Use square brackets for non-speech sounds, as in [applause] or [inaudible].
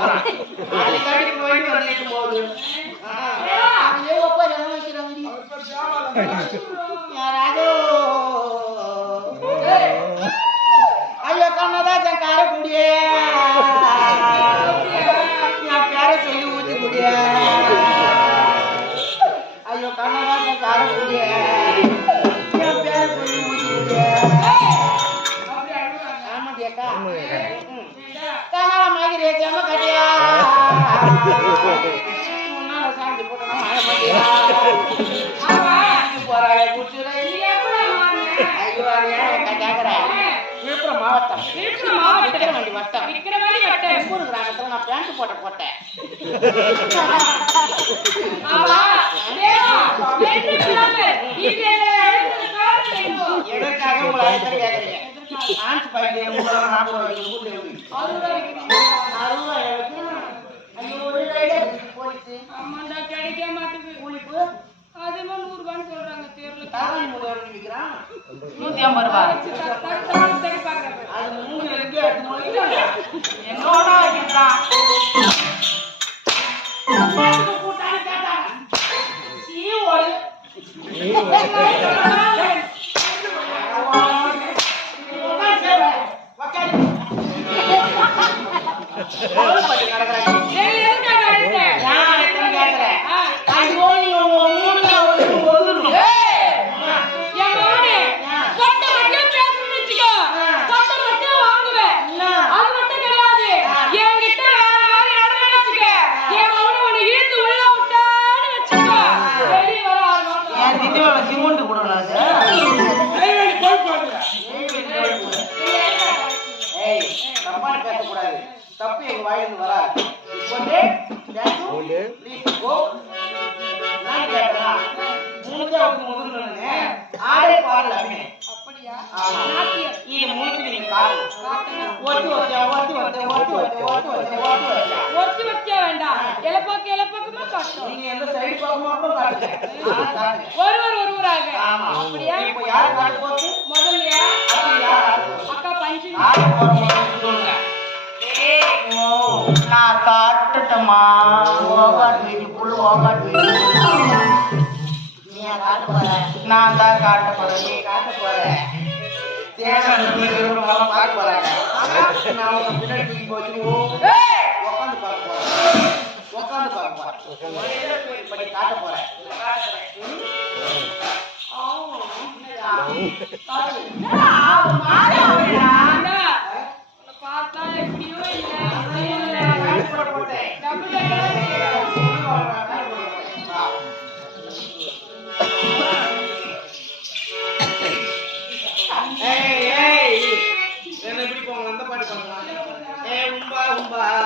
हाँ। ये ऊपर है श्रम जी [laughs] ஏன் கேக்குற விழுப்புரம் மாவட்டம் விக்கிரவாண்டி வட்டம் கிராமத்துல நான் பேண்ட் போட்ட போட்டேன் எதற்காக உங்களை அழைத்து ஆன்ஸ் நாற்பது காரணம் மூணு நினைக்கிறான் நூத்தி ஐம்பது ரூபாய். அது மூணு ரெண்டு என்னோட நடக்கிறாங்க [laughs] தப்பான பேசக்கூடாது. தப்பு எங்க வாயிலிருந்து வராது. மூன்றாவது முதல் ஆடை பாடல் அப்படின்னு ஒருவர் ஒருவராக. அப்படியா? இப்போ யாரு காட்டு முதல்ல அக்கா பஞ்சு. நான் காட்டுட்டமா? ஓகாட் வீட்டுக்குள் ஓகாட் வீட்டுக்குள் நான் தான் காட்ட போறேன். நீ காட்ட போறேன். காட்ட போறேன். காட்ட போறேன். alma.